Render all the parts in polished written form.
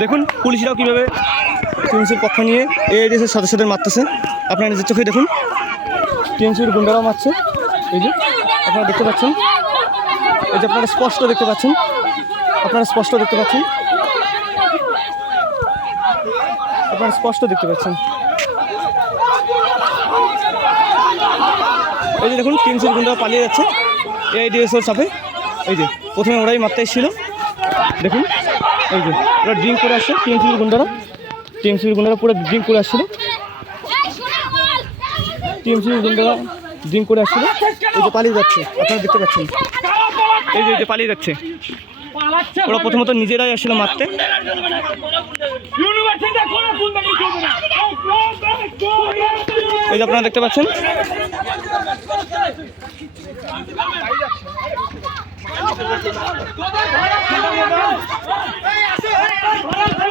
দেখুন পুলিশরাও কীভাবে টিএমসির পক্ষ নিয়ে এআইডিএসের সদস্যদের মারতেছে। আপনারা নিজের চোখে দেখুন, টিএমসির গুন্ডারাও মারছে। এই যে আপনারা দেখতে পাচ্ছেন, এই যে আপনারা স্পষ্ট দেখতে পাচ্ছেন, আপনারা স্পষ্ট দেখতে পাচ্ছেন। এই যে দেখুন টিএমসির গুন্ডারা পালিয়ে যাচ্ছে এআইডিএসের সাথে। এই যে প্রথমে ওরাই মারতে এসেছিল, দেখুন এই যে ওরা ড্রিঙ্ক করে আসছে। টিএমসির গুন্ডারা পুরো ড্রিঙ্ক করে আসছিল। ড্রিঙ্ক করে আসছিল। এই যে পালিয়ে যাচ্ছে, আপনারা দেখতে পাচ্ছেন। এই যে পালিয়ে যাচ্ছে। ওরা প্রথমত নিজেরাই আসছিল মারতে। এই যে আপনারা দেখতে পাচ্ছেন।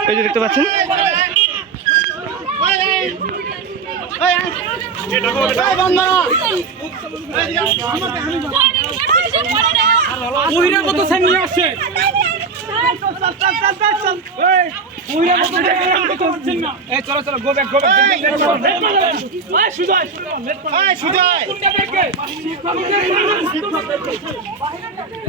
এই যে দেখতে পাচ্ছেন। চলো